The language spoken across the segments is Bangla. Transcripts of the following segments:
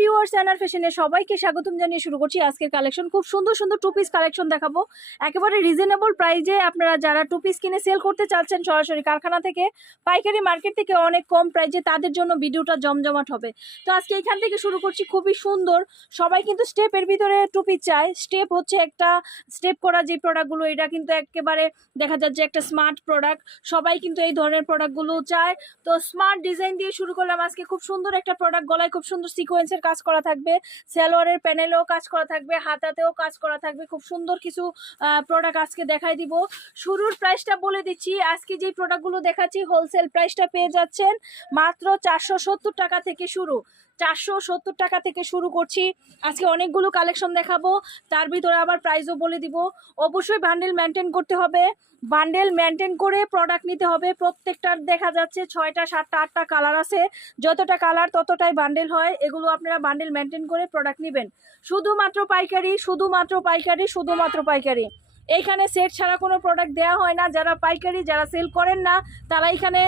ভিউয়ার্স অ্যানার ফ্যাশনে সবাইকে স্বাগতম জানিয়ে শুরু করছি আজকের কালেকশন খুব সুন্দর সুন্দর টু পিস কালেকশন দেখাবো। একেবারে রিজনেবল প্রাইজে আপনারা যারা টু পিস কিনে সেল করতে চাচ্ছেন সরাসরি কারখানা থেকে, পাইকারি মার্কেট থেকে অনেক কম প্রাইজে তাদের জন্য ভিডিওটা জমজমাট হবে। তো আজকে এখান থেকে শুরু করছি, খুবই সুন্দর। সবাই কিন্তু স্টেপের ভিতরে টু পিস চায়। স্টেপ হচ্ছে একটা স্টেপ করা যে প্রোডাক্টগুলো এটা কিন্তু একেবারে দেখা যাচ্ছে একটা স্মার্ট প্রোডাক্ট সবাই কিন্তু এই ধরনের প্রোডাক্টগুলো চায়। তো স্মার্ট ডিজাইন দিয়ে শুরু করলাম আজকে। খুব সুন্দর একটা প্রোডাক্ট গলায় খুব সুন্দর সিকোয়েন্সের কাজ করা থাকবে, সালোয়ারের প্যানেলেও কাজ করা থাকবে, হাতাতেও কাজ করা থাকবে, খুব সুন্দর কিছু প্রোডাক্ট আজকে দেখাই দিব। শুরুর প্রাইসটা বলে দিচ্ছি, আজকে যে প্রোডাক্টগুলো দেখাচ্ছি হোলসেল প্রাইসটা পেয়ে যাচ্ছেন মাত্র চারশো সত্তর টাকা থেকে শুরু। চারশো সত্তর টাকা থেকে শুরু করছি, আজকে অনেকগুলো কালেকশন দেখাবো, তার ভিতরে আবার প্রাইসও বলে দিব। অবশ্যই বান্ডেল মেনটেন করতে হবে বান্ডেল মেনটেন করে প্রোডাক্ট নিতে হবে। প্রত্যেকটার দেখা যাচ্ছে ছয়টা সাতটা আটটা কালার আছে। যতটা কালার ততটাই বান্ডেল হয়। এগুলো আপনারা বান্ডেল মেনটেন করে প্রোডাক্ট নেবেন। শুধুমাত্র পাইকারি শুধুমাত্র পাইকারি শুধুমাত্র পাইকারি। এইখানে সেট ছাড়া কোনো প্রোডাক্ট দেওয়া হয় না। যারা পাইকারি যারা সেল করেন না তারা এখানে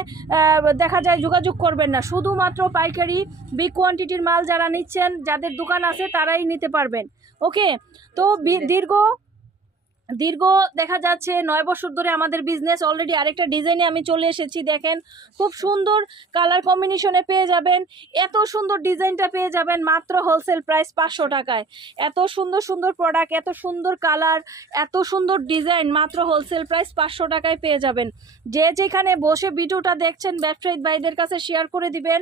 দেখা যায় যোগাযোগ করবেন না। শুধুমাত্র পাইকারি বিগ কোয়ান্টিটির মাল যারা নিচ্ছেন যাদের দোকান আছে তারাই নিতে পারবেন। ওকে তো দীর্ঘ দীর্ঘ দেখা যাচ্ছে নয় বছর ধরে আমাদের বিজনেস অলরেডি আরেকটা ডিজাইনে আমি চলে এসেছি, দেখেন। খুব সুন্দর কালার কম্বিনেশনে পেয়ে যাবেন। এত সুন্দর ডিজাইনটা পেয়ে যাবেন মাত্র হোলসেল প্রাইস পাঁচশো টাকায়। এত সুন্দর সুন্দর প্রোডাক্ট এত সুন্দর কালার এত সুন্দর ডিজাইন মাত্র হোলসেল প্রাইস পাঁচশো টাকায় পেয়ে যাবেন। যে যেখানে বসে ভিডিওটা দেখছেন, ব্যবসায়িক ভাইদের কাছে শেয়ার করে দিবেন।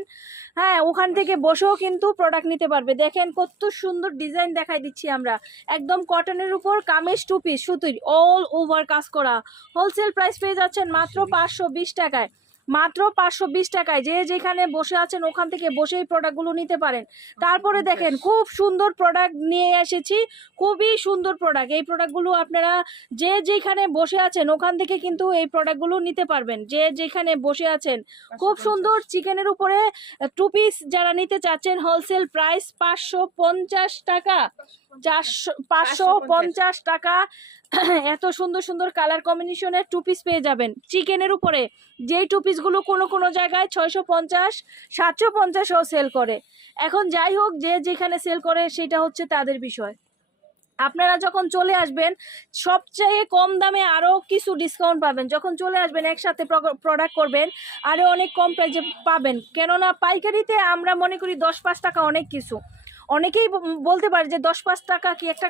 হ্যাঁ ওখান থেকে বসেও কিন্তু প্রোডাক্ট নিতে পারবে। দেখেন কত সুন্দর ডিজাইন দেখাই দিচ্ছি আমরা। একদম কটনের উপর কামিজ টু পিস সুতির অল ওভার কাজ করা। হোলসেল প্রাইস পেয়ে যাচ্ছেন মাত্র পাঁচশো বিশ টাকায়। মাত্র পাঁচশো বিশ টাকায়। যে যেখানে বসে আছেন ওখান থেকে বসেই প্রোডাক্টগুলো নিতে পারেন। তারপরে দেখেন খুব সুন্দর প্রোডাক্ট নিয়ে এসেছি। খুবই সুন্দর প্রোডাক্ট এই প্রোডাক্টগুলো আপনারা যে যেখানে বসে আছেন ওখান থেকে কিন্তু এই প্রোডাক্টগুলো নিতে পারবেন। যে যেখানে বসে আছেন খুব সুন্দর চিকেনের উপরে টু পিস যারা নিতে চাচ্ছেন হোলসেল প্রাইস পাঁচশো পঞ্চাশ টাকা। চারশো পাঁচশো পঞ্চাশ টাকা। এত সুন্দর সুন্দর কালার কম্বিনেশনের টু পিস পেয়ে যাবেন। চিকেনের উপরে যেই টু পিসগুলো কোনো কোনো জায়গায় ছয়শো পঞ্চাশ, সাতশো পঞ্চাশও সেল করে। এখন যাই হোক, যে যেখানে সেল করে সেটা হচ্ছে তাদের বিষয়। আপনারা যখন চলে আসবেন, সবচেয়ে কম দামে আরও কিছু ডিসকাউন্ট পাবেন। যখন চলে আসবেন, একসাথে প্রোডাক্ট করবেন, আরও অনেক কম প্রাইজে পাবেন। কেননা পাইকারিতে আমরা মনে করি দশ পাঁচ টাকা অনেক কিছু। অনেকেই বলতে পারে যে দশ পাঁচ টাকা কি একটা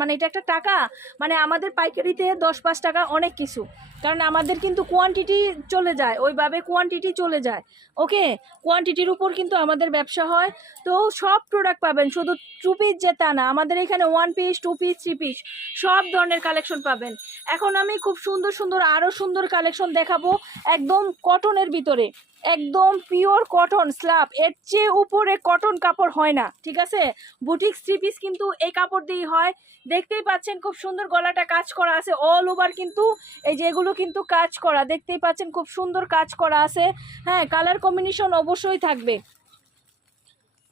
মানে এটা একটা টাকা? মানে আমাদের পাইকারিতে দশ পাঁচ টাকা অনেক কিছু। কারণ আমাদের কিন্তু কোয়ান্টিটি চলে যায়, ওইভাবে কোয়ান্টিটি চলে যায়। ওকে কোয়ান্টিটির উপর কিন্তু আমাদের ব্যবসা হয়। তো সব প্রোডাক্ট পাবেন, শুধু টু পিস যে তা না, আমাদের এখানে one piece two piece three piece সব ধরনের কালেকশন পাবেন। এখন আমি খুব সুন্দর সুন্দর আরও সুন্দর কালেকশন দেখাবো, একদম কটনের ভিতরে। একদম পিওর কটন স্ল্যাব এর চেয়ে উপরে কটন কাপড় হয় না ঠিক আছে? বুটিক থ্রি পিস কিন্তু এই কাপড় দিয়েই হয়। দেখতেই পাচ্ছেন খুব সুন্দর গলাটা কাজ করা আছে। অল ওভার কিন্তু এই যে এগুলো কিন্তু কাজ করা। দেখতেই পাচ্ছেন খুব সুন্দর কাজ করা আছে। হ্যাঁ কালার কম্বিনেশন অবশ্যই থাকবে।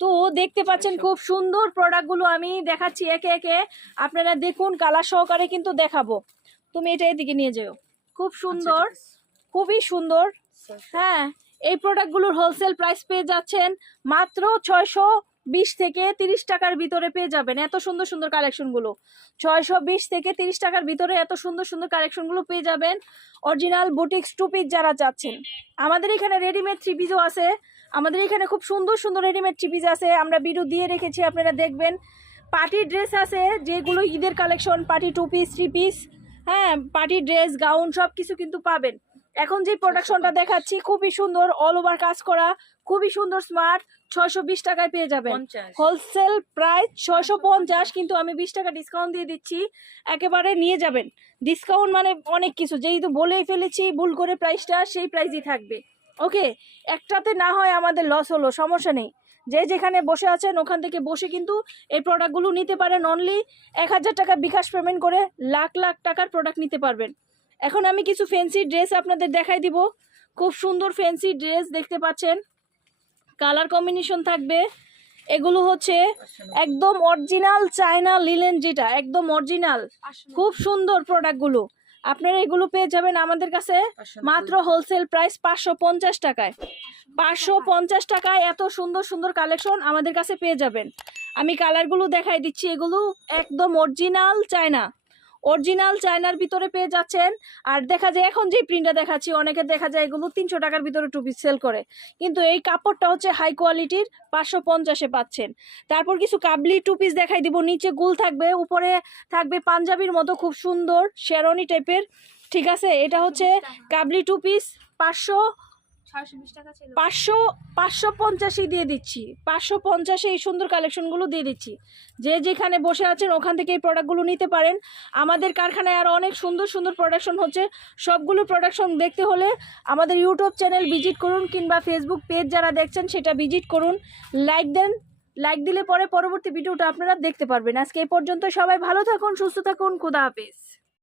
তো দেখতে পাচ্ছেন খুব সুন্দর প্রোডাক্টগুলো আমি দেখাচ্ছি একে একে। আপনারা দেখুন কালার সহকারে কিন্তু দেখাবো। তুমি এটা এদিকে নিয়ে যেও। খুব সুন্দর। খুবই সুন্দর। হ্যাঁ। এই প্রোডাক্টগুলোর হোলসেল প্রাইস পেয়ে যাচ্ছেন মাত্র ছয়শো বিশ থেকে তিরিশ টাকার ভিতরে পেয়ে যাবেন। এত সুন্দর সুন্দর কালেকশনগুলো ছয়শো বিশ থেকে তিরিশ টাকার ভিতরে এত সুন্দর সুন্দর কালেকশনগুলো পেয়ে যাবেন অরিজিনাল বুটিক্স টু পিস যারা চাচ্ছেন। আমাদের এখানে রেডিমেড থ্রি পিসও আছে। আমাদের এখানে খুব সুন্দর সুন্দর রেডিমেড থ্রি পিস আছে। আমরা ভিডিও দিয়ে রেখেছি, আপনারা দেখবেন। পার্টি ড্রেস আছে, যেগুলো ঈদের collection party two piece three piece হ্যাঁ পার্টি ড্রেস গাউন সব কিছু কিন্তু পাবেন। এখন যে প্রোডাকশনটা দেখাচ্ছি খুবই সুন্দর অল ওভার কাজ করা খুবই সুন্দর স্মার্ট ছয়শো বিশ টাকায় পেয়ে যাবেন। হোলসেল প্রাইস ছয়শো পঞ্চাশ কিন্তু আমি বিশ টাকা ডিসকাউন্ট দিয়ে দিচ্ছি। একেবারে নিয়ে যাবেন। ডিসকাউন্ট মানে অনেক কিছু যেহেতু বলেই ফেলেছি ভুল করে প্রাইসটা সেই প্রাইসই থাকবে। ওকে একটাতে না হয় আমাদের লস হলো সমস্যা নেই। যে যেখানে বসে আছেন ওখান থেকে বসে কিন্তু এই প্রোডাক্টগুলো নিতে পারেন অনলি এক হাজার টাকা বিকাশ পেমেন্ট করে লাখ লাখ টাকার প্রোডাক্ট নিতে পারবেন। এখন আমি কিছু ফ্যান্সি ড্রেস আপনাদের দেখাই দিব। খুব সুন্দর ফ্যান্সি ড্রেস দেখতে পাচ্ছেন। কালার কম্বিনেশন থাকবে। এগুলো হচ্ছে একদম অরিজিনাল চায়না লিলেন যেটা একদম অরিজিনাল খুব সুন্দর প্রোডাক্টগুলো আপনারা এগুলো পেয়ে যাবেন আমাদের কাছে মাত্র হোলসেল প্রাইস পাঁচশো পঞ্চাশ টাকায়। পাঁচশো পঞ্চাশ টাকায় এত সুন্দর সুন্দর কালেকশন আমাদের কাছে পেয়ে যাবেন। আমি কালারগুলো দেখাই দিচ্ছি। এগুলো একদম অরিজিনাল চায়না অরিজিনাল চায়নার ভিতরে পেয়ে যাচ্ছেন। আর দেখা যায় এখন যে প্রিন্টটা দেখাচ্ছি অনেকে দেখা যায় এগুলো তিনশো টাকার ভিতরে টুপি সেল করে। কিন্তু এই কাপড়টা হচ্ছে হাই কোয়ালিটির পাঁচশো পঞ্চাশে পাচ্ছেন। তারপর কিছু কাবলি টুপিস দেখাই দিব। নিচে গুল থাকবে উপরে থাকবে পাঞ্জাবির মতো খুব সুন্দর শেরনি টাইপের ঠিক আছে? এটা হচ্ছে কাবলি টু পিস পাঁচশো পাঁচশো পাঁচশো পঞ্চাশই দিয়ে দিচ্ছি। পাঁচশো পঞ্চাশে এই সুন্দর কালেকশনগুলো দিয়ে দিচ্ছি। যে যেখানে বসে আছেন, ওখান থেকে এই প্রোডাক্টগুলো নিতে পারেন। আমাদের কারখানায় আরও অনেক সুন্দর সুন্দর প্রোডাকশন হচ্ছে। সবগুলো প্রোডাকশন দেখতে হলে আমাদের ইউটিউব চ্যানেল ভিজিট করুন কিংবা ফেসবুক পেজ যারা দেখছেন, সেটা ভিজিট করুন। লাইক দেন লাইক দিলে পরে পরবর্তী ভিডিওটা আপনারা দেখতে পারবেন। আজকে এই পর্যন্ত সবাই ভালো থাকুন, সুস্থ থাকুন, খুদা হাফেজ।